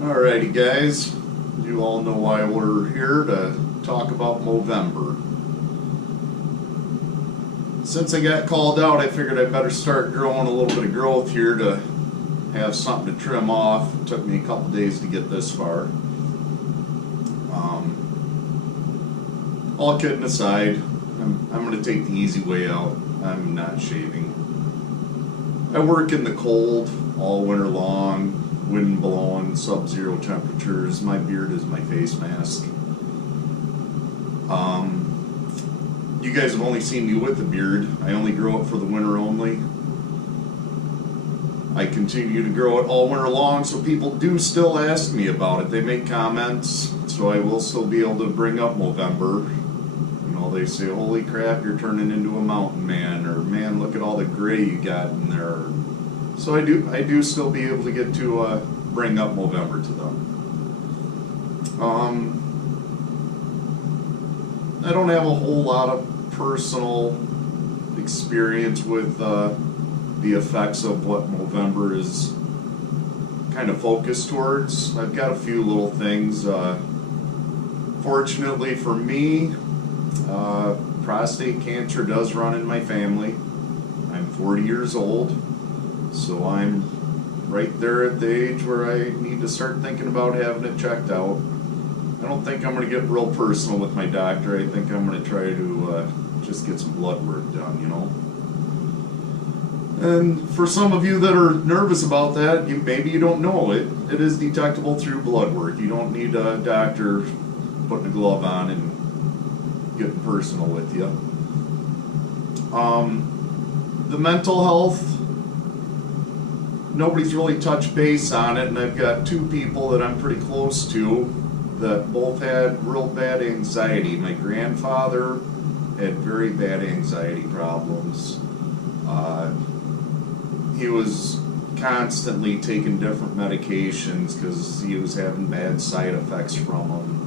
Alrighty guys, you all know why we're here to talk about Movember. Since I got called out, I figured I'd better start growing a little bit of growth here to have something to trim off. It took me a couple days to get this far. All kidding aside, I'm going to take the easy way out. I'm not shaving. I work in the cold all winter long, wind blowing, sub-zero temperatures. My beard is my face mask. You guys have only seen me with the beard. I only grow it for the winter only. I continue to grow it all winter long, so people do still ask me about it. They make comments, so I will still be able to bring up Movember. You know, they say, holy crap, you're turning into a mountain man, or man, look at all the gray you got in there. So I do still be able to get to bring up Movember to them. I don't have a whole lot of personal experience with the effects of what Movember is kind of focused towards. I've got a few little things. Fortunately for me, prostate cancer does run in my family. I'm 40 years old, so I'm right there at the age where I need to start thinking about having it checked out. I don't think I'm going to get real personal with my doctor. I think I'm going to try to just get some blood work done, you know. And for some of you that are nervous about that, maybe you don't know it. It is detectable through blood work. You don't need a doctor putting a glove on and getting personal with you. The mental health, nobody's really touched base on it, and I've got two people that I'm pretty close to that both had real bad anxiety. My grandfather had very bad anxiety problems. He was constantly taking different medications because he was having bad side effects from them.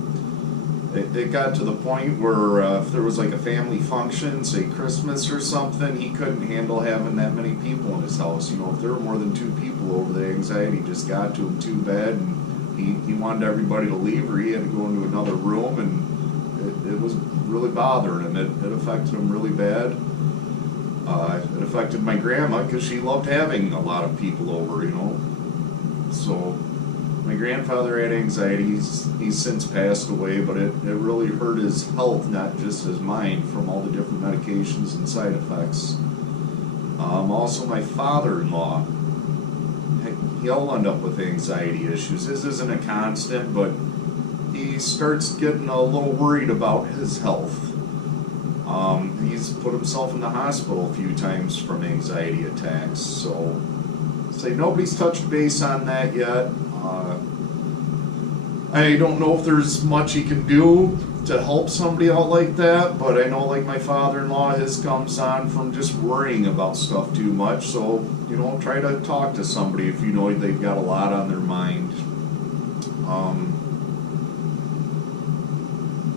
It got to the point where if there was like a family function, say Christmas or something, he couldn't handle having that many people in his house. You know, if there were more than two people over, the anxiety just got to him too bad, and he wanted everybody to leave, or he had to go into another room, and it was really bothering him. It affected him really bad. It affected my grandma because she loved having a lot of people over, you know. So my grandfather had anxiety. He's since passed away, but it really hurt his health, not just his mind, from all the different medications and side effects. Also, my father-in-law, he'll end up with anxiety issues. This isn't a constant, but he starts getting a little worried about his health. He's put himself in the hospital a few times from anxiety attacks. So, nobody's touched base on that yet. I don't know if there's much he can do to help somebody out like that, but I know, like my father-in-law, his comes on from just worrying about stuff too much. So, you know, try to talk to somebody if you know they've got a lot on their mind.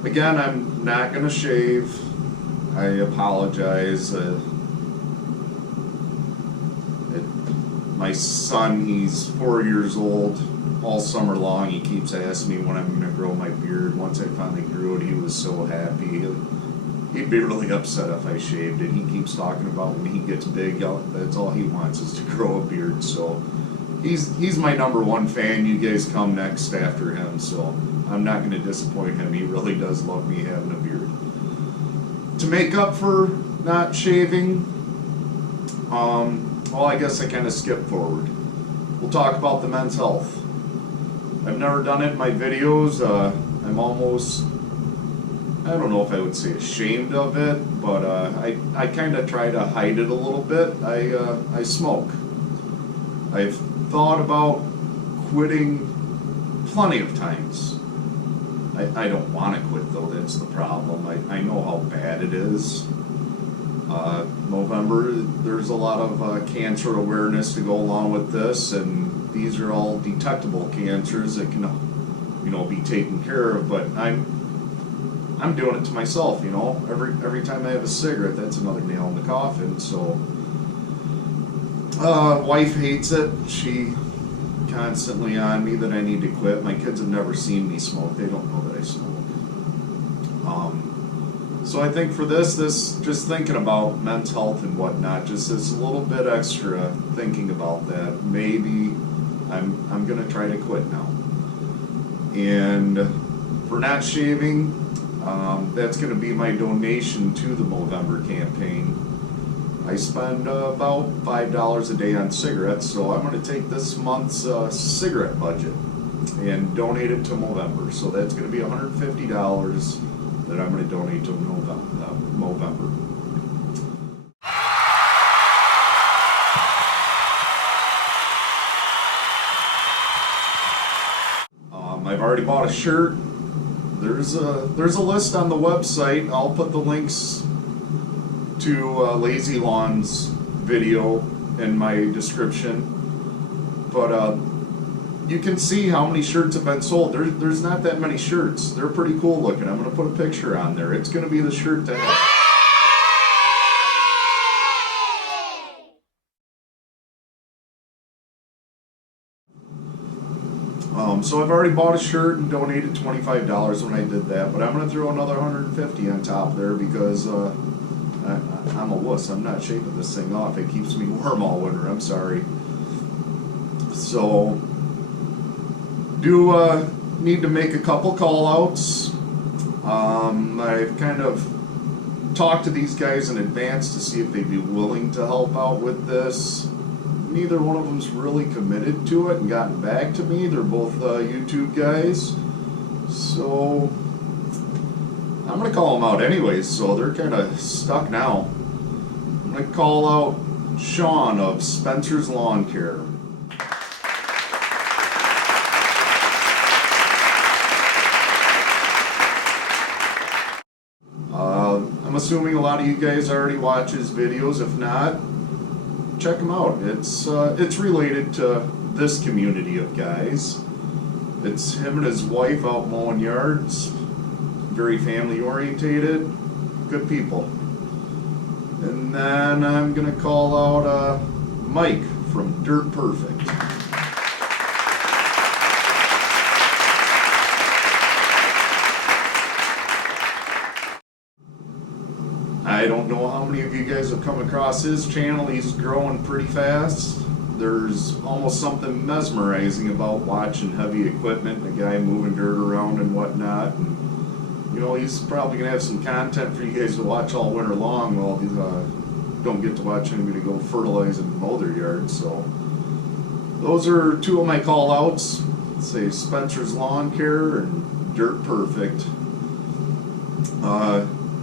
Again, I'm not going to shave. I apologize. My son, he's 4 years old. All summer long, he keeps asking me when I'm going to grow my beard. Once I finally grew it, he was so happy. He'd be really upset if I shaved it. He keeps talking about when he gets big, that's all he wants is to grow a beard. So he's my number one fan. You guys come next after him, so I'm not going to disappoint him. He really does love me having a beard. To make up for not shaving, well, I guess I kind of skipped forward. We'll talk about the men's health. I've never done it in my videos. I'm almost, I don't know if I would say ashamed of it, but I kind of try to hide it a little bit. I smoke. I've thought about quitting plenty of times. I don't want to quit, though. That's the problem. I know how bad it is. Movember, there's a lot of cancer awareness to go along with this, and these are all detectable cancers that can, you know, be taken care of. But I'm doing it to myself, you know. Every time I have a cigarette, that's another nail in the coffin. So, wife hates it. She constantly on me that I need to quit. My kids have never seen me smoke. They don't know that I smoke. So I think for this just thinking about men's health and whatnot, just this little bit extra thinking about that. Maybe I'm gonna try to quit now. And for not shaving, that's gonna be my donation to the mowvember campaign. I spend about $5 a day on cigarettes, so I'm going to take this month's cigarette budget and donate it to mowvember. So that's going to be $150 that I'm going to donate to mowvember. I've already bought a shirt. There's a list on the website. I'll put the links to Lazy Lawn's video in my description, but you can see how many shirts have been sold. There's not that many shirts. They're pretty cool looking. I'm going to put a picture on there. It's going to be the shirt to have. So I've already bought a shirt and donated $25 when I did that, but I'm going to throw another $150 on top there because I'm a wuss. I'm not shaving this thing off. It keeps me warm all winter. I'm sorry. So, do need to make a couple call-outs. I've kind of talked to these guys in advance to see if they'd be willing to help out with this. Neither one of them's really committed to it and gotten back to me. They're both YouTube guys. So I'm going to call them out anyways, so they're kind of stuck now. I'm going to call out Sean of Spencer's Lawn Care. I'm assuming a lot of you guys already watch his videos. If not, check them out. It's related to this community of guys. It's him and his wife out mowing yards. Very family orientated, good people. And then I'm gonna call out Mike from Dirt Perfect. I don't know how many of you guys have come across his channel. He's growing pretty fast. There's almost something mesmerizing about watching heavy equipment, a guy moving dirt around and whatnot. And, you know, he's probably going to have some content for you guys to watch all winter long while you don't get to watch anybody go fertilize and mow their yards. So those are two of my call outs. Say Spencer's Lawn Care and Dirt Perfect.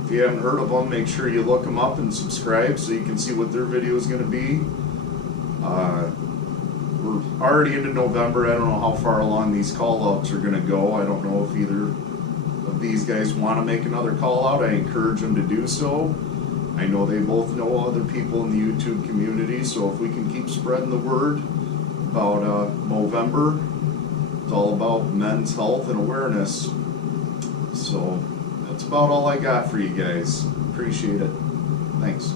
If you haven't heard of them, make sure you look them up and subscribe so you can see what their video is going to be. We're already into November. I don't know how far along these call outs are going to go. I don't know if either of these guys want to make another call out. I encourage them to do so. I know they both know other people in the YouTube community, so if we can keep spreading the word about Mowvember, it's all about men's health and awareness. So that's about all I got for you guys. Appreciate it. Thanks.